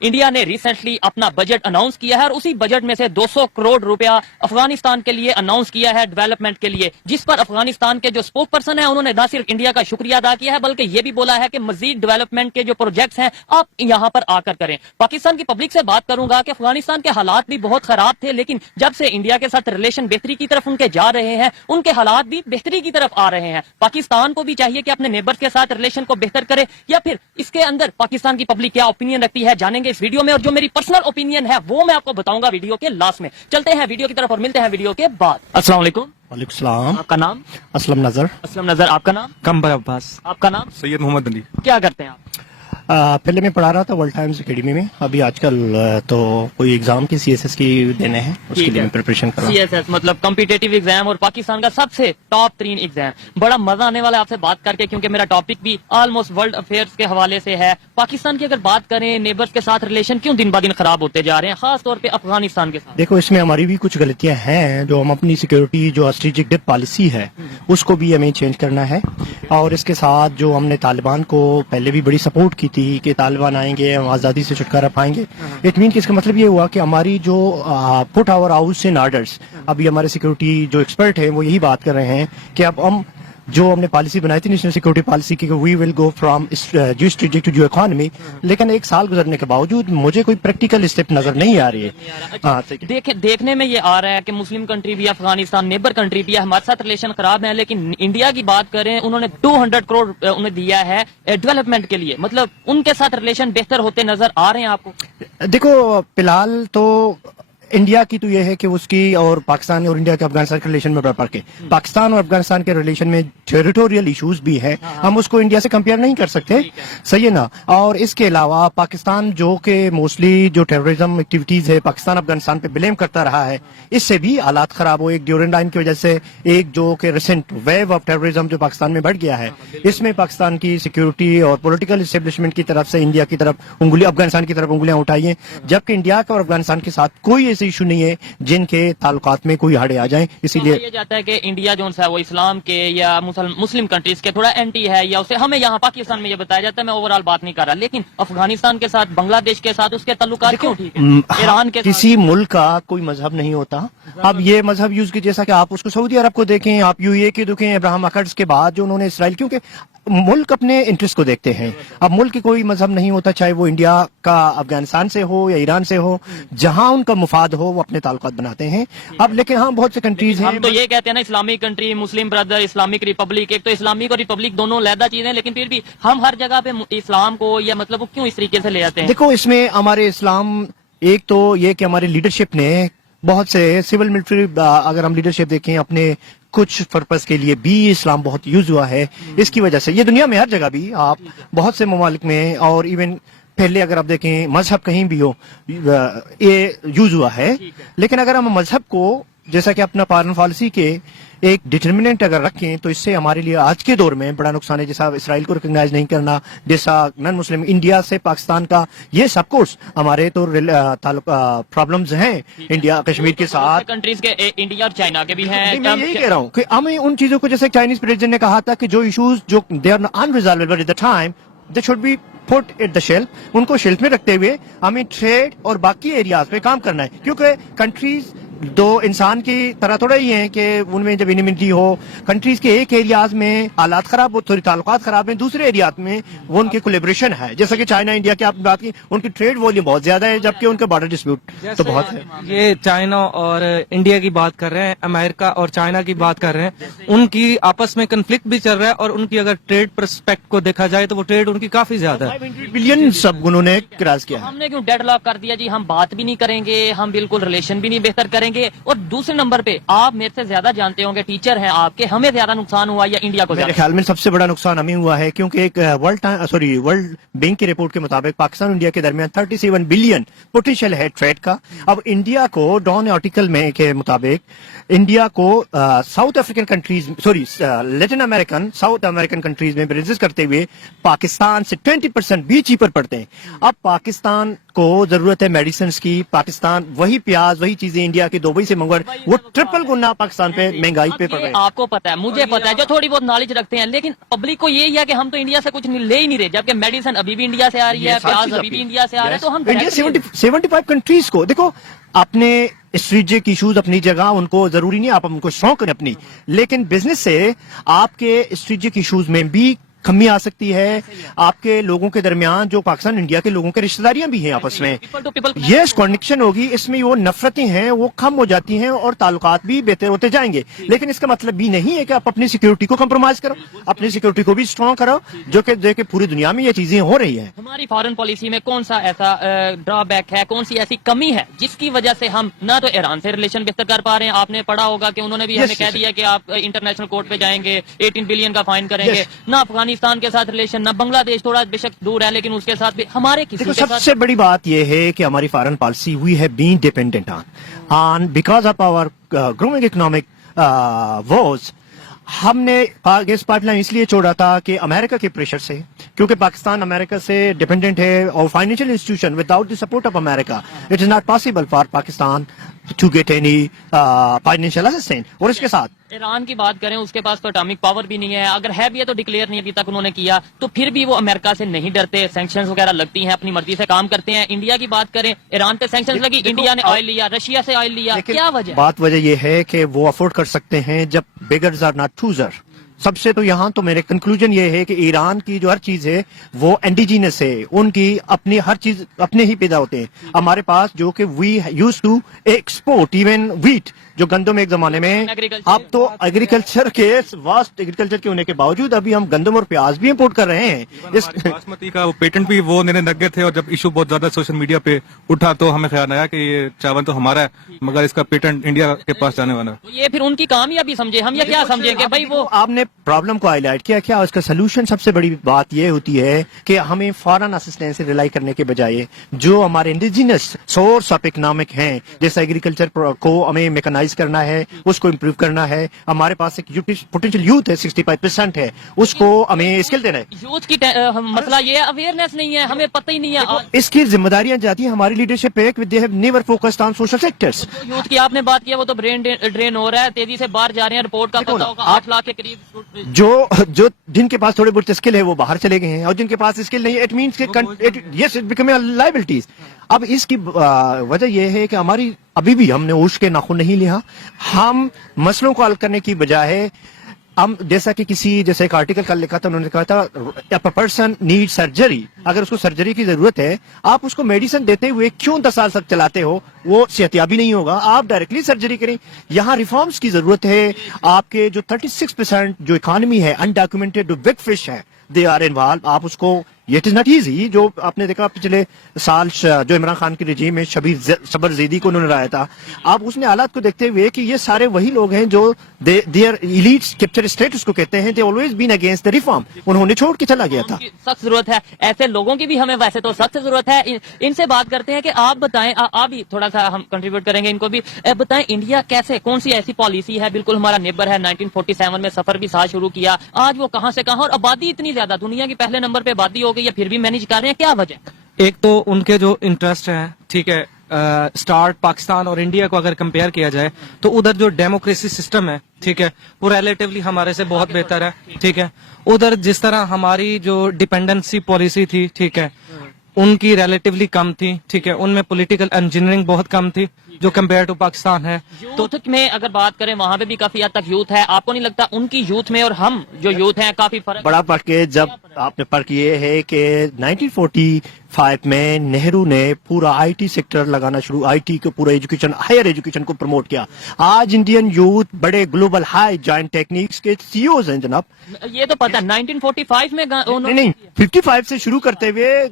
India ने recently अपना budget announce किया है और उसी बजट में से 200 करोड़ रुपया अफगानिस्तान के लिए अनाउंस किया है डेवलपमेंट के लिए, जिस पर अफगानिस्तान के जो स्पोक पर्सन है उन्होंने न सिर्फ इंडिया का शुक्रिया अदा किया है बल्कि ये भी बोला है कि मजीद डेवलपमेंट के जो प्रोजेक्ट्स हैं आप यहाँ पर आकर करें। पाकिस्तान की पब्लिक से बात करूंगा कि अफगानिस्तान के हालात भी बहुत खराब थे, लेकिन जब से इंडिया के साथ रिलेशन बेहतरी की तरफ उनके जा रहे हैं उनके हालात भी बेहतरी की तरफ आ रहे हैं। पाकिस्तान को भी चाहिए कि अपने नेबर्स के साथ रिलेशन को बेहतर करे, या फिर इसके अंदर पाकिस्तान की पब्लिक क्या ओपिनियन रखती है जानेंगे इस वीडियो में, और जो मेरी पर्सनल ओपिनियन है वो मैं आपको बताऊंगा वीडियो के लास्ट में। चलते हैं वीडियो की तरफ और मिलते हैं वीडियो के बाद। अस्सलाम वालेकुम। वालेकुम सलाम। आपका नाम? असलम नजर। असलम नजर। आपका नाम? कंबर अब्बास। आपका नाम? सैयद मोहम्मद अली। क्या करते हैं आप? पहले मैं पढ़ा रहा था वर्ल्ड टाइम्स एकेडमी में, अभी आजकल तो कोई एग्जाम की सीएसएस की देने हैं, उसके लिए मैं प्रिपरेशन कर रहा हूँ। सीएसएस मतलब कॉम्पिटिटिव एग्जाम और पाकिस्तान का सबसे टॉप 3 एग्जाम। बड़ा मजा आने वाला है आपसे बात करके, क्योंकि मेरा टॉपिक भी ऑलमोस्ट वर्ल्ड अफेयर्स के हवाले से है। पाकिस्तान की अगर बात करें, नेबर्स के साथ रिलेशन क्यों दिन ब दिन खराब होते जा रहे हैं, खास तौर पे अफगानिस्तान के साथ? देखो, इसमें हमारी भी कुछ गलतियां हैं, जो हम अपनी सिक्योरिटी जो स्ट्रेटेजिक डेप्थ पॉलिसी है उसको भी हमें चेंज करना है, और इसके साथ जो हमने तालिबान को पहले भी बड़ी सपोर्ट की थी कि तालिबान आएंगे हम आज़ादी से छुटकारा पाएंगे, इट मीन कि इसका मतलब ये हुआ कि हमारी जो put our house in orders, अभी हमारे सिक्योरिटी जो एक्सपर्ट हैं वो यही बात कर रहे हैं कि अब हम जो हमने पॉलिसी बनाई थी नेशनल सिक्योरिटी पॉलिसी की, we will go from geo strategic to geo economy, लेकिन एक साल गुजरने के बावजूद मुझे कोई प्रैक्टिकल स्टेप नजर नहीं आ रही है। देखने में ये आ रहा है कि मुस्लिम कंट्री भी, अफगानिस्तान नेबर कंट्री भी है, हमारे साथ रिलेशन खराब है, लेकिन इंडिया की बात करें उन्होंने 200 करोड़ उन्हें दिया है डेवलपमेंट के लिए, मतलब उनके साथ रिलेशन बेहतर होते नजर आ रहे हैं आपको? देखो, फिलहाल तो इंडिया की तो ये है कि उसकी और पाकिस्तान और इंडिया के अफगानिस्तान के रिलेशन में बराबर के, पाकिस्तान और अफगानिस्तान के रिलेशन में टेरिटोरियल इश्यूज भी है, हम उसको इंडिया से कंपेयर नहीं कर सकते, सही है ना। और इसके अलावा पाकिस्तान जो कि मोस्टली जो टेररिज्म एक्टिविटीज है पाकिस्तान अफगानिस्तान पे ब्लेम करता रहा है, इससे भी हालात खराब हो, एक ड्यूरेंट लाइन की वजह से एक जो कि रिसेंट वेव ऑफ टेररिज्म जो पाकिस्तान में बढ़ गया है, इसमें पाकिस्तान की सिक्योरिटी और पॉलिटिकल एस्टेब्लिशमेंट की तरफ से इंडिया की तरफ उंगली, अफगानिस्तान की तरफ उंगलियां उठाई हैं, जबकि इंडिया का और अफगानिस्तान के साथ कोई इशू नहीं है जिनके ताल्लुकात में कोई हड़े आ जाएं। इसीलिए ये जाता है कि इंडिया जो है वो इस्लाम के या मुस्लिम कंट्रीज के थोड़ा एंटी है, या उसे हमें यहाँ पाकिस्तान में ये बताया जाता है, मैं ओवरऑल बात नहीं कर रहा, लेकिन अफगानिस्तान के साथ, बांग्लादेश के साथ उसके ताल्लुकात क्यों ठीक है? ईरान के किसी मुल्क का कोई मजहब नहीं होता। अब ये मजहब यूज की, जैसा कि आप उसको सऊदी अरब को देखें, आप यूएई के देखें, अब्राहम अकॉर्ड्स के बाद जो उन्होंने इसराइल, क्योंकि मुल्क अपने इंटरेस्ट को देखते हैं। अब मुल्क की कोई मजहब नहीं होता, चाहे वो इंडिया का अफगानिस्तान से हो या ईरान से हो, जहां उनका मुफाद हो वो अपने ताल्लुकात बनाते हैं। अब लेकिन हाँ, बहुत से कंट्रीज हैं, हम तो ये कहते हैं ना, इस्लामिक कंट्री, मुस्लिम ब्रदर, इस्लामिक रिपब्लिक, एक तो इस्लामिक और रिपब्लिक दोनों अलग चीजें, लेकिन फिर भी हम हर जगह पे इस्लाम को या मतलब क्यों इस तरीके से ले जाते हैं? देखो, इसमें हमारे इस्लाम, एक तो ये कि हमारी लीडरशिप ने बहुत से सिविल मिलिट्री, अगर हम लीडरशिप देखें, अपने कुछ पर्पस के लिए भी इस्लाम बहुत यूज हुआ है। इसकी वजह से ये दुनिया में हर जगह भी, आप बहुत से ममालिक में, और इवन पहले अगर आप देखें मजहब कहीं भी हो, ये यूज हुआ है। लेकिन अगर हम मजहब को, जैसा कि अपना फॉरेन पॉलिसी के एक डिटर्मिनेंट अगर रखें, तो इससे हमारे लिए आज के दौर में बड़ा नुकसान है। जैसा इसराइल को रिकॉग्नाइज नहीं करना, जैसा नॉन मुस्लिम इंडिया से पाकिस्तान का, ये सब कुछ हमारे तो प्रॉब्लम्स हैं इंडिया कश्मीर के साथ। कंट्रीज के इंडिया और चाइना के भी हैं। मैं यही कह रहा हूँ कि हमें उन चीजों को, जैसे चाइनीज प्रेसिडेंट ने कहा था कि जो इश्यूज जो they are unresolvable at the time, they should be put at the shelf, उनको शेल्फ में रखते हुए हमें ट्रेड और बाकी एरियाज पे काम करना है, क्योंकि कंट्रीज दो इंसान की तरह थोड़ा ही है कि उनमें जब इनिमिटी हो, कंट्रीज के एक एरियाज में हालात खराब हो, थोड़ी ताल्लुकात खराब है, दूसरे एरियाज में वो उनके कोलेब्रेशन है। जैसा कि चाइना इंडिया की आपने बात की, उनकी ट्रेड वॉल्यूम बहुत ज्यादा है, जबकि उनका बॉर्डर डिस्प्यूट तो बहुत है। ये चाइना और इंडिया की बात कर रहे हैं, अमेरिका और चाइना की बात कर रहे हैं, उनकी आपस में कंफ्लिक्ट भी चल रहा है, और उनकी अगर ट्रेड परस्पेक्ट को देखा जाए तो वो ट्रेड उनकी काफी ज्यादा है। 500 बिलियन सब उन्होंने क्रॉस किया। हमने क्यों डेडलॉक कर दिया जी, हम बात भी नहीं करेंगे, हम बिल्कुल रिलेशन भी नहीं बेहतर करेंगे। और दूसरे नंबर पे, आप मेरे से ज्यादा जानते होंगे, टीचर हैं आपके, हमें ज्यादा नुकसान हुआ या इंडिया को? मेरे ख्याल में सबसे बड़ा नुकसान हमें हुआ है, क्योंकि एक वर्ल्ड बैंक की रिपोर्ट के मुताबिक पाकिस्तान और इंडिया के दरमियान 37 बिलियन पोटेंशियल है ट्रेड का। अब इंडिया को डॉन आर्टिकल में के मुताबिक इंडिया को south African countries, Latin American, south American countries में बिजनेस करते हुए पाकिस्तान से 20% भी चीपर पड़ते हैं। अब पाकिस्तान को जरूरत है मेडिसिन की, पाकिस्तान वही प्याज, वही चीजें इंडिया की दुबई से मंगवा रहे, वो ट्रिपल गुना पाकिस्तान पे महंगाई पे पड़ रहे ये हैं। आपको पता है, मुझे पता है, जो थोड़ी बहुत नॉलेज रखते हैं, लेकिन पब्लिक को यही है कि हम तो इंडिया से कुछ ले ही नहीं रहे, जबकि मेडिसिन अभी भी इंडिया से आ रही है, प्याज अभी भी इंडिया से आ रहा है, तो हम इंडिया directly- 75 कंट्रीज को देखो, अपने स्ट्रेटेजिक इश्यूज अपनी जगह, उनको जरूरी नहीं आप उनको शौक करें अपनी, लेकिन बिजनेस से आपके स्ट्रेटेजिक इश्यूज में भी कमी आ सकती है। आपके लोगों के दरमियान जो पाकिस्तान इंडिया के लोगों के रिश्तेदारियां भी हैं आपस में, People to people ये कनेक्शन होगी, इसमें वो नफरतें हैं वो कम हो जाती हैं और ताल्लुकात भी बेहतर होते जाएंगे। लेकिन इसका मतलब भी नहीं है कि आप अपनी सिक्योरिटी को कंप्रोमाइज करो, अपनी सिक्योरिटी को भी स्ट्रॉन्ग करो, जो कि पूरी दुनिया में ये चीजें हो रही है। हमारी फॉरेन पॉलिसी में कौन सा ऐसा ड्रॉबैक है, कौन सी ऐसी कमी है जिसकी वजह से हम ना तो ईरान से रिलेशन बेहतर कर पा रहे हैं? आपने पढ़ा होगा कि उन्होंने भी Yes, हमें कह yes. दिया कि आप इंटरनेशनल कोर्ट पे जाएंगे, 18 बिलियन का फाइन करेंगे। Yes. ना अफगानिस्तान के साथ रिलेशन, ना बांग्लादेश, थोड़ा बेशक दूर है लेकिन उसके साथ भी हमारे किसी देखो के साथ सबसे बड़ी बात यह है कि हमारी foreign policy we have been dependent on because of our growing economic woes. हमने गैस पाइपलाइन इसलिए छोड़ा था कि अमेरिका के प्रेशर से, क्योंकि पाकिस्तान अमेरिका से डिपेंडेंट है और financial institution without the support of America it is not possible for Pakistan to get any financial assistance. और इसके साथ ईरान की बात करें, उसके पास तो एटॉमिक पावर भी नहीं है, अगर है भी है तो डिक्लेयर नहीं अभी तक उन्होंने किया, तो फिर भी वो अमेरिका से नहीं डरते, सैंक्शंस वगैरह लगती हैं, अपनी मर्जी से काम करते हैं। इंडिया की बात करें, ईरान पे सैंक्शंस लगी, इंडिया ने ऑयल लिया, रशिया से ऑयल लिया, लेकिन क्या वजह? वजह यह है कि वो अफोर्ड कर सकते हैं जब बेगर्स आर नॉट चूजर। सबसे तो यहाँ तो मेरे कंक्लूजन ये है कि ईरान की जो हर चीज है वो इंडिजीनस है, उनकी अपनी हर चीज अपने ही पैदा होते हैं। हमारे पास जो कि we use to export even wheat, जो गंदम एक जमाने में, Agriculture। अब तो एग्रीकल्चर के वास्ट एग्रीकल्चर के होने के बावजूद अभी हम गंदम और प्याज भी इंपोर्ट कर रहे हैं। इस बासमती का वो पेटेंट भी वो लेने लग गए थे, और जब इशू बहुत ज्यादा सोशल मीडिया पे उठा तो हमें ख्याल आया कि ये चावल तो हमारा है, मगर इसका पेटेंट इंडिया के पास जाने वाला है। तो ये फिर उनकी कामयाबी समझे हम, या क्या समझेंगे भाई? वो आपने प्रॉब्लम को हाईलाइट किया, क्या उसका सोल्यूशन? सबसे बड़ी बात यह होती है कि हमें फॉरेन असिस्टेंस से रिलाई करने के बजाय जो हमारे इंडिजिनस सोर्स ऑफ इकोनॉमिक हैं, जैसे एग्रीकल्चर को हमें मैकेनाइज करना है, उसको इम्प्रूव करना है। हमारे पास एक पोटेंशियल यूथ है, 65% है, उसको हमें स्किल देना है। यूथ की मसला ये है, अवेयरनेस नहीं है, हमें पता ही नहीं है। इसकी जिम्मेदारियां जाती हैं हमारी लीडरशिप पे, they have never focused on social sectors. Youth की आपने बात किया, वो तो ब्रेन ड्रेन हो रहा है, तेजी से बाहर जा रहे हैं, रिपोर्ट का देखो पता ना, होगा 8 लाख के करीब। जो जिनके पास थोड़े बहुत स्किल है वो बाहर चले गए हैं, और जिनके पास स्किल नहीं है it means yes it become liabilities. अब इसकी वजह यह है कि हमारी अभी भी हमने होश के नाखून नहीं लिया। हम मसलों को हल करने की बजाय हम जैसा कि जैसे एक आर्टिकल कल लिखा था, उन्होंने कहा था अ पर्सन नीड सर्जरी, अगर उसको सर्जरी की जरूरत है आप उसको मेडिसिन देते हुए क्यों 10 साल तक चलाते हो? वो सेहतियाबी नहीं होगा, आप डायरेक्टली सर्जरी करें। यहाँ रिफॉर्म्स की जरूरत है। आपके जो 36% जो इकोनॉमी है अनडॉक्यूमेंटेड जो बिग फिश है दे आर इन्वॉल्व, आप उसको इट इज नॉट ईजी। जो आपने देखा पिछले साल जो इमरान खान की रजीम में शबर ज़ैदी को उन्होंने लाया था, आप उसने हालात को देखते हुए कि ये सारे वही लोग हैं जो देयर एलीट कैप्चर स्टेटस को कहते हैं, they always been against the reform, उन्होंने छोड़ के चला गया था। सख्त जरूरत है, ऐसे लोगों की भी हमें वैसे तो सख्त जरूरत है। इनसे बात करते हैं कि आप बताएं, आप भी थोड़ा सा हम कंट्रीब्यूट करेंगे इनको भी, बताएं इंडिया कैसे, कौन सी ऐसी पॉलिसी है, बिल्कुल हमारा नेबर है, 1947 में सफर भी साथ शुरू किया, आज वो कहां से कहां, और आबादी इतनी ज्यादा, दुनिया की पहले नंबर पे आबादी हो गई है, फिर भी मैनेज कर रहे हैं, क्या वजह? एक तो उनके जो इंटरेस्ट हैं, ठीक है, स्टार्ट पाकिस्तान और इंडिया को अगर कंपेयर किया जाए तो उधर जो डेमोक्रेसी सिस्टम है, ठीक है, वो रिलेटिवली हमारे से बहुत बेहतर है, ठीक है। उधर जिस तरह हमारी जो डिपेंडेंसी पॉलिसी थी, ठीक है, उनकी रिलेटिवली कम थी, ठीक है, उनमें पॉलिटिकल इंजीनियरिंग बहुत कम थी जो कंपेयर टू पाकिस्तान है। तो यूथ में अगर बात करें वहां पे भी काफी हद तक यूथ है, आपको नहीं लगता उनकी यूथ में और हम जो यूथ हैं काफी फर्क? बड़ा फर्क है। जब आपने फर्क ये है कि 1945 में नेहरू ने पूरा आईटी सेक्टर लगाना शुरू, आईटी को पूरा एजुकेशन, हायर एजुकेशन को प्रमोट किया। आज इंडियन यूथ बड़े ग्लोबल हाई जॉइंट टेक्निक्स के सीईओज हैं जनाब। ये तो पता है 1945 में नहीं 55 से शुरू करते हुए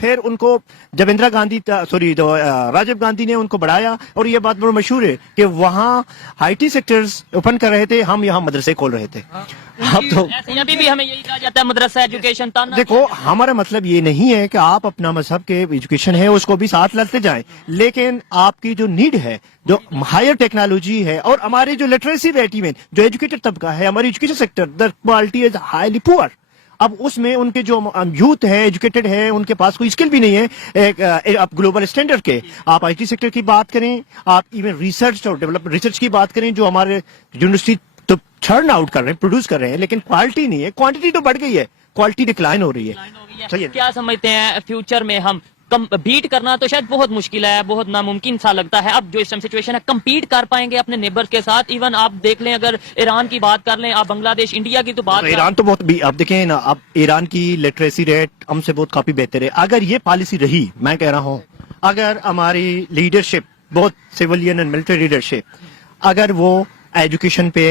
फिर उनको जब इंदिरा गांधी राजीव गांधी ने उनको बढ़ाया, और ये बात बहुत मशहूर है कि वहाँ आईटी सेक्टर्स ओपन कर रहे थे, हम यहाँ मदरसे खोल रहे थे। अब तो अभी भी हमें यही कहा जाता है मदरसा एजुकेशन। देखो हमारा मतलब ये नहीं है कि आप अपना मजहब के एजुकेशन है उसको भी साथ लाते जाएं, लेकिन आपकी जो नीड है, जो हायर टेक्नोलॉजी है, और हमारी जो लिटरेसी रेट, इवन जो एजुकेटेड तबका है, हमारी education sector the quality is highly poor. अब उसमें उनके जो यूथ है, एजुकेटेड है, उनके पास कोई स्किल भी नहीं है आप ग्लोबल स्टैंडर्ड के। आप आईटी सेक्टर की बात करें, आप इवन रिसर्च और डेवलप रिसर्च की बात करें, जो हमारे यूनिवर्सिटी तो टर्न आउट कर रहे हैं, प्रोड्यूस कर रहे हैं, लेकिन क्वालिटी नहीं है। क्वांटिटी तो बढ़ गई है, क्वालिटी डिक्लाइन हो रही है। सही है। क्या समझते हैं फ्यूचर में हम बीट करना तो शायद बहुत मुश्किल है, बहुत नामुमकिन सा लगता है। अब जो इस टाइम सिचुएशन है, कम्पीट कर पाएंगे अपने नेबर्स के साथ? इवन आप देख लें, अगर ईरान की बात कर लें, आप बांग्लादेश, इंडिया की तो बात तो ईरान तो बहुत भी आप देखें ना, अब ईरान की लिटरेसी रेट हमसे बहुत काफी बेहतर है। अगर ये पॉलिसी रही, मैं कह रहा हूँ, अगर हमारी लीडरशिप, बहुत सिविलियन एंड मिलिट्री लीडरशिप, अगर वो एजुकेशन पे,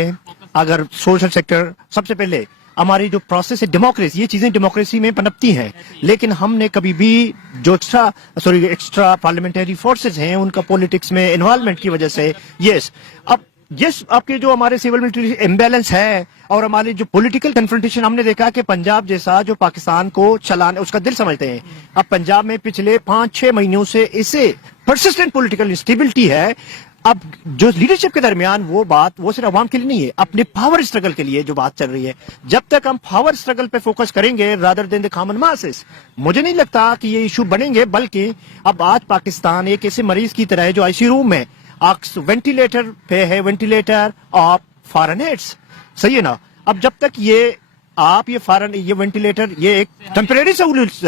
अगर सोशल सेक्टर, सबसे पहले हमारी जो प्रोसेस है डेमोक्रेसी, ये चीजें डेमोक्रेसी में पनपती हैं, लेकिन हमने कभी भी जो एक्स्ट्रा पार्लियामेंट्री फोर्सेस हैं, उनका पॉलिटिक्स में इन्वॉल्वमेंट की वजह से आपके जो हमारे सिविल मिलिट्री इम्बैलेंस है और हमारे जो पॉलिटिकल कन्फ्रंटेशन, हमने देखा कि पंजाब जैसा जो पाकिस्तान को चलाने उसका दिल समझते हैं, अब पंजाब में पिछले 5-6 महीनों से इसे परसिस्टेंट पॉलिटिकल इंस्टेबिलिटी है। अब जो लीडरशिप के दरमियान वो सिर्फ अवाम के लिए नहीं है, अपने पावर स्ट्रगल के लिए जो बात चल रही है, जब तक हम पावर स्ट्रगल पे फोकस करेंगे rather than the common masses, मुझे नहीं लगता कि ये इशू बनेंगे। बल्कि अब आज पाकिस्तान एक ऐसे मरीज की तरह है जो आईसीयू रूम में वेंटिलेटर पे है, वेंटिलेटर ऑफ फॉरेन एड्स। सही है ना। अब जब तक ये वेंटिलेटर, ये एक टेम्परेरी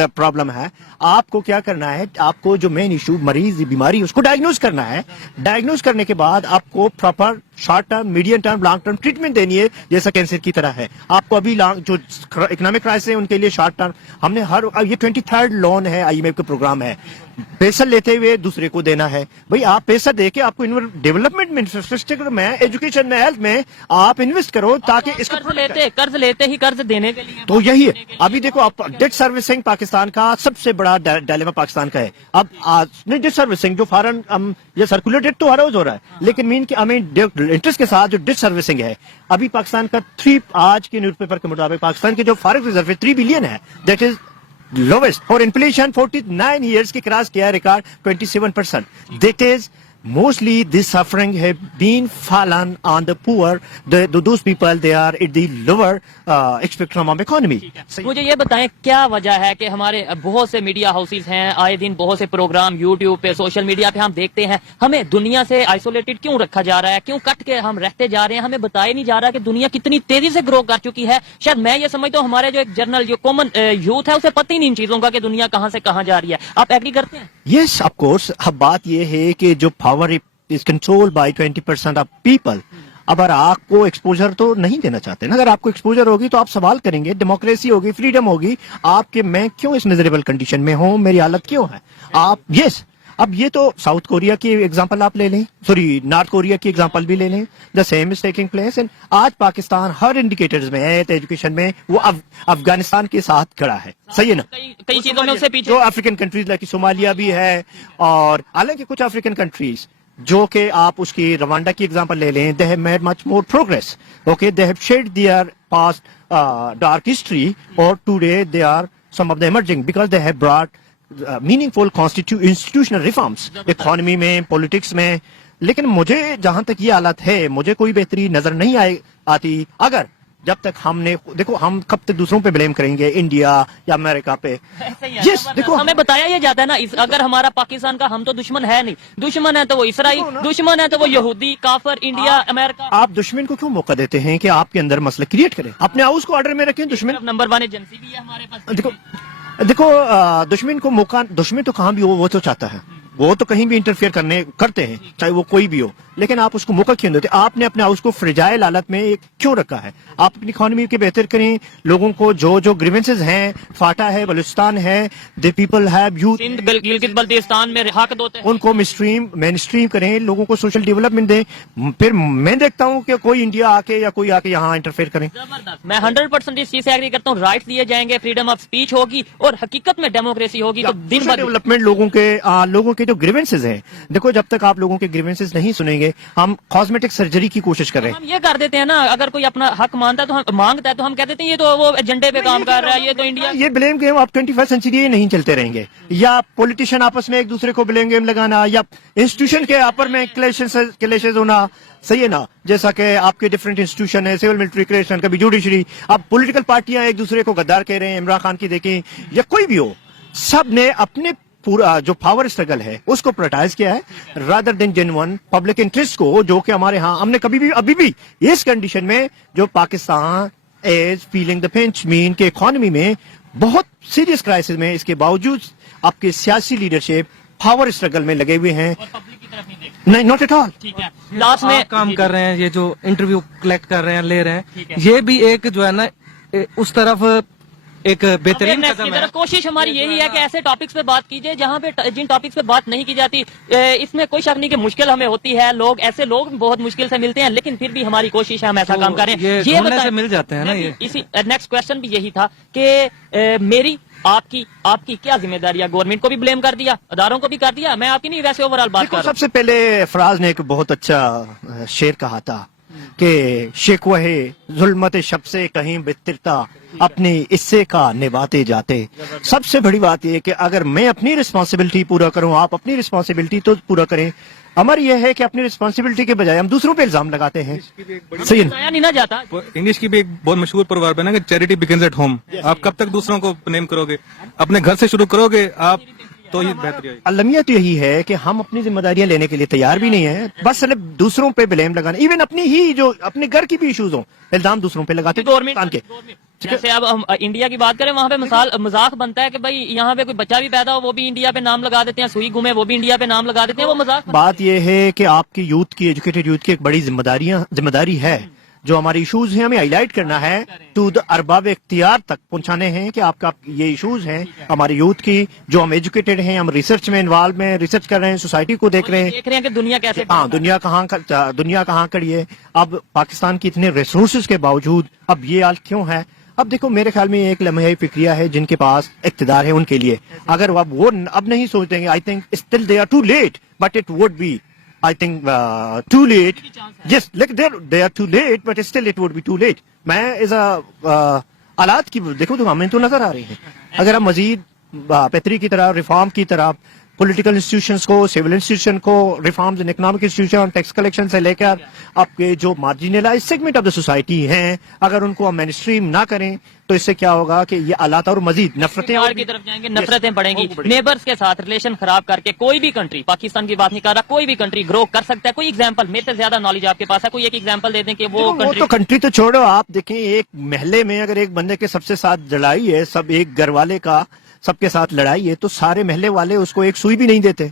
प्रॉब्लम है, आपको क्या करना है, आपको जो मेन इशू मरीज बीमारी उसको डायग्नोज करना है। डायग्नोज करने के बाद आपको proper short term, medium term, long term treatment देनी है, जैसा कैंसर की तरह है। आपको अभी जो इकोनॉमिक क्राइसिस है उनके लिए शॉर्ट टर्म, हमने ये 23rd लोन है, IMF का प्रोग्राम है, पैसा लेते हुए दूसरे को देना है। भाई आप पैसा देके आपको डेवलपमेंट में, इंफ्रास्ट्रक्चर में, एजुकेशन में, हेल्थ में आप इन्वेस्ट करो, ताकि इसको कर्ज लेते ही कर्ज देने के लिए तो यही है। अभी देखो, आप डेट सर्विसिंग पाकिस्तान का सबसे बड़ा डायलेमा पाकिस्तान का है। अब आज डेट सर्विसिंग जो फॉरेन ये सर्कुलेटेड तो हर रोज हो रहा है, लेकिन इंटरेस्ट के साथ जो डेट सर्विसिंग है, अभी पाकिस्तान का आज के न्यूज़पेपर के मुताबिक पाकिस्तान के जो फॉरेक्स रिजर्व है 3 बिलियन है, दैट इज लोवेस्ट। और इन्फ्लेशन 49 ईयर्स के क्रॉस किया record 27%। That is mostly this suffering have been fallen on the poor, those people they are at the lower spectrum of economy. मुझे ये बताएं, क्या वजह है कि हमारे बहुत से मीडिया हाउसेज हैं, आए दिन बहुत से प्रोग्राम यूट्यूब पे, सोशल मीडिया पे हम देखते हैं, हमें दुनिया से आइसोलेटेड क्यों रखा जा रहा है, क्यों कट के हम रहते जा रहे हैं? हमें बताया नहीं जा रहा कि दुनिया कितनी तेजी से ग्रो कर चुकी है। शायद मैं ये समझता हूँ हमारे जो एक जनरल जो कॉमन यूथ है उसे पता ही नहीं इन चीजों का कि दुनिया कहाँ से कहाँ जा रही है। आप एग्री करते हैं? Yes, of course. अब बात ये है कि जो power is controlled by 20% of people. अगर आपको एक्सपोजर तो नहीं देना चाहते ना, अगर आपको एक्सपोजर होगी तो आप सवाल करेंगे, डेमोक्रेसी होगी, फ्रीडम होगी, आपके मैं क्यों इस मिजरेबल कंडीशन में हूं, मेरी हालत क्यों है। आप अब ये तो साउथ कोरिया की एग्जांपल आप ले लें, नॉर्थ कोरिया की एग्जांपल भी ले लें, the same is taking place. And आज पाकिस्तान हर इंडिकेटर्स में है, एजुकेशन में वो अफगानिस्तान के साथ खड़ा है। सही है ना। कई चीजों में उससे पीछे जो अफ्रीकन कंट्रीज लाइक सोमालिया भी है, और हालांकि कुछ अफ्रीकन कंट्रीज जो कि आप उसकी रवांडा की एग्जांपल ले लें, they have made much more progress. Okay, they have shared their past dark history, और today they are some of the emerging because they have brought meaningful institutional reforms, economy में, politics में। लेकिन मुझे जहां तक ये हालत है, मुझे कोई बेहतरी नजर नहीं आती अगर जब तक हमने, देखो हम कब तक दूसरों पे ब्लेम करेंगे, इंडिया या अमेरिका पे। यस, देखो हमें बताया ये जाता है ना, अगर हमारा पाकिस्तान का हम तो दुश्मन है नहीं, दुश्मन है तो वो इसराइल, दुश्मन है तो वो यहूदी, काफर, इंडिया, अमेरिका। आप दुश्मन को क्यों मौका देते हैं कि आपके अंदर मसला क्रिएट करें? अपने हाउस को ऑर्डर में रखें। दुश्मन नंबर 1 एजेंसी भी है हमारे पास। देखो दुश्मन को मौका, दुश्मन तो कहाँ भी हो वो तो चाहता है, वो तो कहीं भी इंटरफेयर करते हैं, चाहे वो कोई भी हो, लेकिन आप उसको मौका क्यों देते? आपने अपने हाउस को फ्रेजाइल हालत में क्यों रखा है? आप अपनी इकोनॉमी के बेहतर करें, लोगों को जो ग्रीवेंसेस हैं, फाटा है, बलूचिस्तान है, the people have youth, Gilgit Baltistan में हक होते हैं, उनको मेन स्ट्रीम करें, लोगों को सोशल डेवलपमेंट दें। फिर मैं देखता हूँ कि कोई इंडिया आके या कोई आके यहाँ इंटरफेयर करें। मैं 100% इस चीज से एग्री करता हूँ। राइट्स दिए जाएंगे, फ्रीडम ऑफ स्पीच होगी और हकीकत में डेमोक्रेसी होगी, तो दिन भर डेवलपमेंट लोगों के के जो ग्रीवेंसेज हैं, देखो जब तक आप लोगों के ग्रीवेंसेज नहीं सुनेंगे, हम कॉस्मेटिक सर्जरी की कोशिश कर रहे हैं। हम ये कर देते हैं ना, अगर कोई अपना हक मांगता है तो हम कह देते हैं ये तो वो एजेंडे पे काम कर रहा है, ये तो इंडिया। ये ब्लेम गेम आप 21st सेंचुरी ये नहीं चलते रहेंगे, या पॉलिटिशियन आपस में एक दूसरे को ब्लेम गेम लगाना, या इंस्टीट्यूशन के आपस में क्लेशेस होना, सही है ना, जैसा कि आपके डिफरेंट इंस्टीट्यूशन है, सिविल मिलिट्री क्रिएशन, कभी जुडिशरी, अब पॉलिटिकल पार्टियां एक दूसरे को गद्दार कह रहे हैं, इमरान खान की देखें या कोई भी हो, सब ने अपने पूरा जो पावर स्ट्रगल है उसको प्रायोरिटाइज किया है rather than genuine public interest को, जो कि हमारे यहाँ हमने कभी भी अभी भी इस कंडीशन में जो Pakistan is feeling the pinch, mean के इकोनॉमी में बहुत सीरियस क्राइसिस में, इसके बावजूद आपके सियासी लीडरशिप पावर स्ट्रगल में लगे हुए हैं। नहीं, नॉट एट ऑल। ठीक है, लास्ट में काम कर रहे हैं, ये जो इंटरव्यू कलेक्ट कर रहे हैं, ले रहे हैं, ये भी एक जो है ना उस तरफ एक बेहतरीन Awareness कदम की है। तरफ कोशिश हमारी यही है कि ऐसे टॉपिक्स पे बात कीजिए जहाँ पे जिन टॉपिक्स पे बात नहीं की जाती। इसमें कोई शक नहीं कि मुश्किल हमें होती है, ऐसे लोग बहुत मुश्किल से मिलते हैं, लेकिन फिर भी हमारी कोशिश है, हम ऐसा तो काम करें। ये ढूंढने बताएं- से मिल जाते हैं ना ये। इसी नेक्स्ट क्वेश्चन भी यही था कि मेरी आपकी क्या जिम्मेदारी है? गवर्नमेंट को भी ब्लेम कर दिया, अदारों को भी कर दिया, मैं आपकी नहीं वैसे ओवरऑल बात कर देखो, रहा हूं। सबसे पहले फराज ने एक बहुत अच्छा शेर कहा था कि शिकवे जुल्मत शब से कहीं बितरता अपने हिस्से का निभाते जाते। सबसे बड़ी बात यह कि अगर मैं अपनी रिस्पॉन्सिबिलिटी पूरा करूं, आप अपनी रिस्पॉन्सिबिलिटी तो पूरा करें। अमर यह है कि अपनी रिस्पॉन्सिबिलिटी के बजाय हम दूसरों पे इल्जाम लगाते हैं। सही है ना? बताया नहीं ना जाता। इंग्लिश की भी एक बहुत मशहूर प्रवर्ब है ना कि चैरिटी बिगिंस एट होम। आप कब तक दूसरों को नेम करोगे? अपने घर से शुरू करोगे आप, तो ये बेहतरी होगी। अलमिया तो यही है कि हम अपनी जिम्मेदारियां लेने के लिए तैयार भी नहीं है, बस सिर्फ दूसरों पे ब्लेम लगाना, इवन अपनी ही जो अपने घर की भी इश्यूज हो, इल्जाम दूसरों पे लगाते गवर्नमेंट के। जैसे अब हम इंडिया की बात करें, वहाँ पे मजाक बनता है कि भाई यहाँ पे कोई बच्चा भी पैदा हो वो भी इंडिया पे नाम लगा देते हैं, सुई घूमे वो भी इंडिया पे नाम लगा देते हैं, वो मजाक। बात यह है कि आपकी यूथ की, एजुकेटेड यूथ की एक बड़ी जिम्मेदारी है, जो हमारे इश्यूज हैं हमें हाईलाइट करना है, टू द अरबाब इख्तियार तक पहुंचाने हैं कि आपका ये इश्यूज हैं हमारे यूथ की, जो हम एजुकेटेड हैं, हम रिसर्च में इन्वॉल्व हैं, रिसर्च कर रहे हैं, सोसाइटी को देख रहे हैं कि दुनिया कैसे। हाँ, दुनिया कहाँ खड़ी है। अब पाकिस्तान की इतने रिसोर्सेज के बावजूद अब ये हाल क्यों है? अब देखो, मेरे ख्याल में एक लम्हे फिक्रिया है जिनके पास इख्तिदार है उनके लिए, अगर वो अब नहीं सोचेंगे, I think still they are too late, but it would be I think too late. Yes, like they are too late, but still it would be too late. मैं इस हालात की देखो तो हमें तो नजर आ रही है। अगर हम मजीद बेहतरी की तरफ, रिफॉर्म की तरफ, पॉलिटिकल इंस्टीट्यूशंस को, सिविल इंस्टीट्यूशन को, reforms in economic institution, tax collection से लेकर आपके जो marginalise segment of the society हैं, अगर उनको हम मेनस्ट्रीम ना करें तो इससे क्या होगा कि ये हालात और मजीद नफरतें और की तरफ जाएंगे, नफरतें बढ़ेंगी। नेबर्स के साथ रिलेशन खराब करके कोई भी कंट्री, पाकिस्तान की बात नहीं कर रहा, कोई भी कंट्री ग्रो कर सकता है। कोई एग्जांपल, मेरे से ज्यादा नॉलेज आपके पास है, कोई एक एग्जांपल दे दें कि वो तो कंट्री तो छोड़ो, आप देखें एक महल्ले में अगर एक बंदे के सबसे साथ लड़ाई है, सब एक घर वाले का सबके साथ लड़ाई है, तो सारे महल्ले वाले उसको एक सुई भी नहीं देते,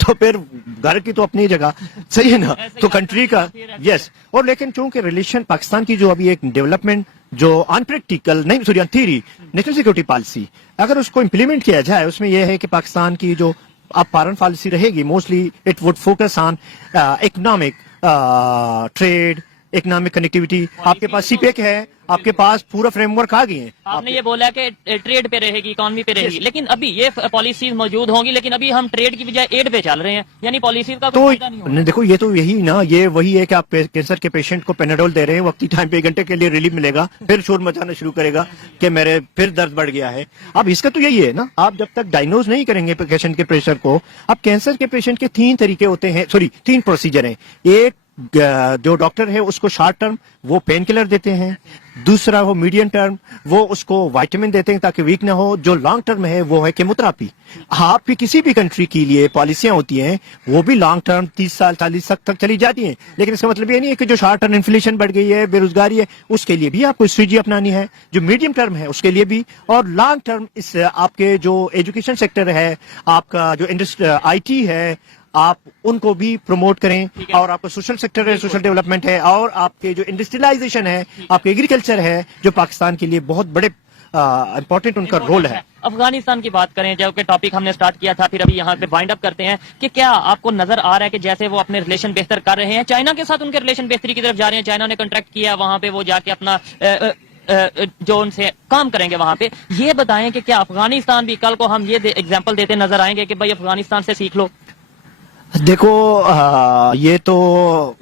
तो फिर घर की तो अपनी जगह, सही है ना, तो कंट्री का यस। और लेकिन चूंकि रिलेशन पाकिस्तान की जो अभी एक डेवलपमेंट जो अनप्रैक्टिकल नहीं, sorry theory, national security policy, अगर उसको इम्प्लीमेंट किया जाए, उसमें यह है कि पाकिस्तान की जो अब फॉरेन पॉलिसी रहेगी, mostly it would focus on economic trade, economic connectivity. आपके पास सीपेक है, आपके पास पूरा फ्रेमवर्क आ गए हैं। आपने ये बोला कि ट्रेड पे रहेगी, इकोनॉमी पे रहेगी, लेकिन अभी ये पॉलिसीज मौजूद होंगी, लेकिन अभी हम ट्रेड की बजाय एड पे चल रहे हैं, यानी पॉलिसीज का कोई फायदा नहीं होगा। देखो, ये तो यही ना, ये वही है कि आप कैंसर के पेशेंट को पेनाडोल दे रहे हैं, वक्ती टाइम पे 1 घंटे के लिए रिलीफ मिलेगा, फिर शोर मचाना शुरू करेगा कि मेरे फिर दर्द बढ़ गया है। अब इसका तो यही है ना, आप जब तक डायग्नोज नहीं करेंगे पेशेंट के प्रेशर को, अब कैंसर के पेशेंट के 3 तरीके होते हैं, सॉरी 3 प्रोसीजर हैं। एक जो डॉक्टर है उसको शॉर्ट टर्म वो पेन किलर देते हैं, दूसरा वो मीडियम टर्म वो उसको विटामिन देते हैं ताकि वीक ना हो, जो लॉन्ग टर्म है वो है केमोथेरेपी। आपकी किसी भी कंट्री के लिए पॉलिसियां होती हैं वो भी लॉन्ग टर्म 30 साल 40 तक चली जाती हैं, लेकिन इसका मतलब ये नहीं है कि जो शॉर्ट टर्म इन्फ्लेशन बढ़ गई है, बेरोजगारी है, उसके लिए भी आपको स्ट्रेटजी अपनानी है। जो मीडियम टर्म है उसके लिए भी, और लॉन्ग टर्म इस आपके जो एजुकेशन सेक्टर है, आपका जो इंडस्ट्री IT है, आप उनको भी प्रमोट करें, और आपका सोशल सेक्टर है, सोशल डेवलपमेंट है, और आपके जो इंडस्ट्रियलाइजेशन है, आपके एग्रीकल्चर है, जो पाकिस्तान के लिए बहुत बड़े इंपॉर्टेंट उनका रोल है। अफगानिस्तान की बात करें, जो कि टॉपिक हमने स्टार्ट किया था, फिर अभी यहाँ पे वाइंड अप करते हैं कि क्या आपको नजर आ रहा है कि जैसे वो अपने रिलेशन बेहतर कर रहे हैं, चाइना के साथ उनके रिलेशन बेहतरी की तरफ जा रहे हैं, चाइना ने कॉन्ट्रैक्ट किया, वहां पे वो जाके अपना जो उनसे काम करेंगे वहां पे, ये बताएं कि क्या अफगानिस्तान भी कल को हम ये एग्जांपल देते नजर आएंगे कि भाई अफगानिस्तान से सीख लो? देखो ये तो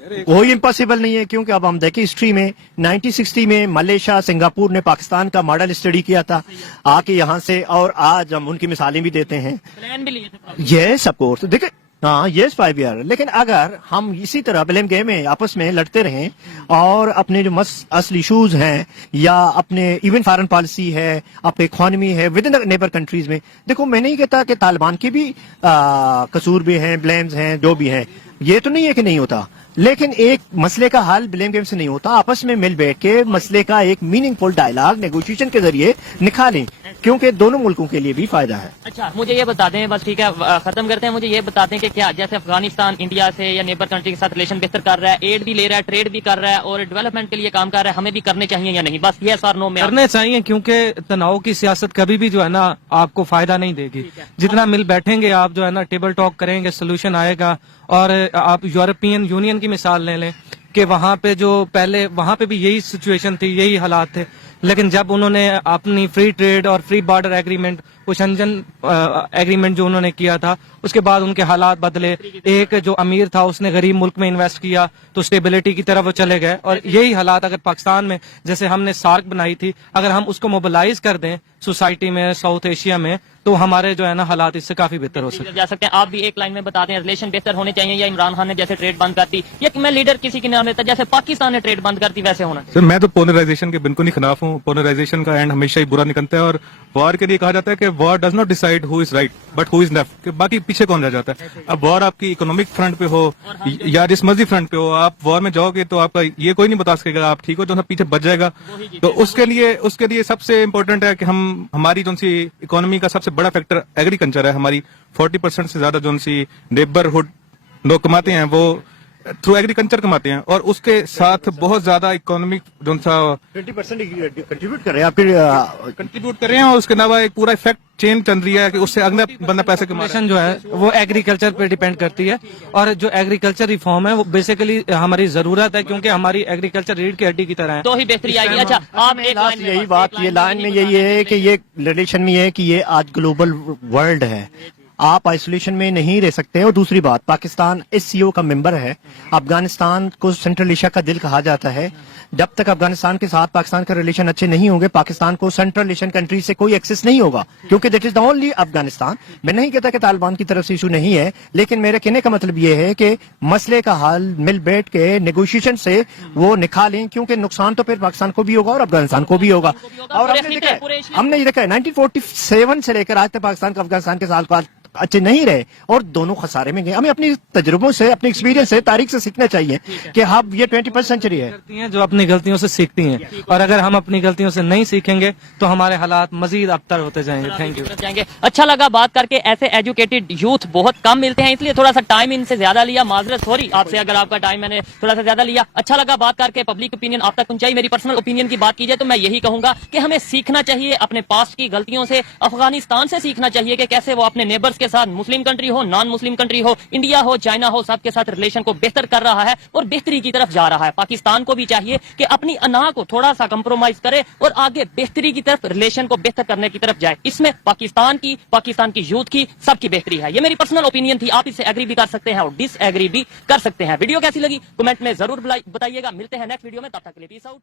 कोई इम्पॉसिबल नहीं है, क्योंकि अब हम देखें हिस्ट्री में 1960 में मलेशिया सिंगापुर ने पाकिस्तान का मॉडल स्टडी किया था आके यहाँ से, और आज हम उनकी मिसालें भी देते हैं। प्लान भी लिए थे। यस ऑफ कोर्स, देखिए हाँ यस 5 ईयर, लेकिन अगर हम इसी तरह ब्लेम गेम में आपस में लड़ते रहें और अपने जो असल इशूज हैं या अपने इवन फॉरेन पॉलिसी है, अपने इकोनॉमी है with in the neighbour countries में, देखो मैं नहीं कहता कि तालिबान के भी कसूर भी हैं, ब्लेम्स हैं, जो भी हैं, ये तो नहीं है कि नहीं होता, लेकिन एक मसले का हल ब्लेम गेम से नहीं होता, आपस में मिल बैठ के मसले का एक मीनिंगफुल डायलॉग नेगोशिएशन के जरिए निकालें, क्योंकि दोनों मुल्कों के लिए भी फायदा है। अच्छा मुझे ये बता दें, बस ठीक है खत्म करते हैं, मुझे ये बता दें कि क्या जैसे अफगानिस्तान इंडिया से या नेबर कंट्री के साथ रिलेशन बेहतर कर रहा है, एड भी ले रहा है, ट्रेड भी कर रहा है और डेवलपमेंट के लिए काम कर रहा है, हमें भी करने चाहिए या नहीं? बस यस और नो में करने चाहिए, क्योंकि तनाव की सियासत कभी भी जो है ना आपको फायदा नहीं देगी। जितना मिल बैठेंगे आप जो है ना टेबल टॉक करेंगे, सोल्यूशन आएगा। और आप यूरोपियन यूनियन की मिसाल ले लें कि वहां पे जो पहले वहां पे भी यही सिचुएशन थी, यही हालात थे, लेकिन जब उन्होंने अपनी फ्री ट्रेड और फ्री बॉर्डर एग्रीमेंट, वो शंजन एग्रीमेंट जो उन्होंने किया था, उसके बाद उनके हालात बदले। एक जो अमीर था उसने गरीब मुल्क में इन्वेस्ट किया तो स्टेबिलिटी की तरफ वो चले गए। और यही हालात अगर पाकिस्तान में, जैसे हमने सार्क बनाई थी, अगर हम उसको मोबिलाइज कर दें सोसाइटी में, साउथ एशिया में, तो हमारे जो है ना हालात इससे काफी बेहतर हो सकते हैं। जा सकते हैं। आप भी एक लाइन में बता दें, रिलेशन बेहतर होने चाहिए या इमरान खान ने जैसे ट्रेड बंद कर दी, या मैं लीडर किसी के नाम लेता जैसे पाकिस्तान ने ट्रेड बंद कर दी वैसे होना? सर मैं तो पोलराइजेशन के बिल्कुल ही खिलाफ हूँ। पोलराइजेशन का एंड हमेशा ही बुरा निकलता है, और वॉर के लिए कहा जाता है कि war does not decide who is right but who is left, कि बाकी पीछे कौन रह जाता है। अब वॉर आपकी इकोनॉमिक फ्रंट पे हो या जिस मर्जी फ्रंट पे हो, आप वॉर में जाओगे तो आपका ये कोई नहीं बता सकेगा आप ठीक हो, जो सब पीछे बच जाएगा। तो उसके लिए सबसे इम्पोर्टेंट है कि हमारी जो सी इकोनॉमी का सबसे बड़ा फैक्टर एग्रीकल्चर है। हमारी 40% से ज्यादा जो सी नेबरहुड लोग कमाते हैं वो थ्रू एग्रीकल्चर कमाते हैं, और उसके साथ बहुत ज्यादा इकोनॉमिक जो सा 20% कंट्रीब्यूट कर रहे हैं, फिर कंट्रीब्यूट कर रहे हैं, और उसके अलावा एक पूरा इफेक्ट चेन चल रही है कि उससे अगला बंदा पैसे कमा रहा है। जो है वो एग्रीकल्चर पे डिपेंड करती है, और जो एग्रीकल्चर रिफॉर्म है वो बेसिकली हमारी जरूरत है, क्योंकि हमारी एग्रीकल्चर रीढ़ की हड्डी की तरह है। तो ही बेहतरी आएगी। अच्छा आप एक लास्ट लाइन में यही बात, ये लाइन में यही है कि ये रिलेशन में ये है कि ये आज ग्लोबल वर्ल्ड है, आप आइसोलेशन में नहीं रह सकते। और दूसरी बात, पाकिस्तान SCO का मेंबर है, अफगानिस्तान को सेंट्रल एशिया का दिल कहा जाता है। जब तक अफगानिस्तान के साथ पाकिस्तान के रिलेशन अच्छे नहीं होंगे, पाकिस्तान को सेंट्रल एशियन कंट्री से कोई एक्सेस नहीं होगा, क्योंकि that is the only Afghanistan. मैं नहीं कहता कि तालिबान की तरफ से इशू नहीं है, लेकिन मेरे कहने का मतलब ये है कि मसले का हल मिल बैठ के नेगोशिएशन से वो निकालें, क्योंकि नुकसान तो फिर पाकिस्तान को भी होगा और अफगानिस्तान को भी होगा। और हमने ये देखा है 1947 से लेकर आज तक पाकिस्तान का अफगानिस्तान के साथ अच्छे नहीं रहे और दोनों खसारे में गए। हमें अपनी तजुर्बों से, अपने एक्सपीरियंस से, तारीख से सीखना चाहिए कि हम ये 21st सेंचुरी है। करती हैं जो अपनी गलतियों से सीखती हैं, और अगर हम अपनी गलतियों से नहीं सीखेंगे तो हमारे हालात मजीद अबतर होते जाएंगे। Thank you. जाएंगे। अच्छा लगा बात करके, ऐसे एजुकेटेड यूथ बहुत कम मिलते हैं, इसलिए थोड़ा सा टाइम इनसे ज्यादा लिया, माजरत सॉरी आपसे अगर आपका टाइम मैंने थोड़ा सा ज्यादा लिया। अच्छा लगा बात करके, पब्लिक ओपिनियन आप तक पहुंचाई। मेरी पर्सनल ओपिनियन की बात की जाए तो मैं यही कहूंगा कि हमें सीखना चाहिए अपने पास्ट की गलतियों से। अफगानिस्तान से सीखना चाहिए कि कैसे वो अपने नेबर्स के साथ, मुस्लिम कंट्री हो, नॉन मुस्लिम कंट्री हो, इंडिया हो, चाइना हो, सबके साथ रिलेशन को बेहतर कर रहा है और बेहतरी की तरफ जा रहा है। पाकिस्तान को भी चाहिए कि अपनी अना को थोड़ा सा कंप्रोमाइज करे और आगे बेहतरी की तरफ, रिलेशन को बेहतर करने की तरफ जाए। इसमें पाकिस्तान की यूथ की, सबकी बेहतरी है। ये मेरी पर्सनल ओपिनियन थी, आप इससे एग्री भी कर सकते हैं और डिस एग्री भी कर सकते हैं। वीडियो कैसी लगी कमेंट में जरूर बताइएगा। मिलते हैं नेक्स्ट वीडियो में, तब तक के लिए पीस आउट।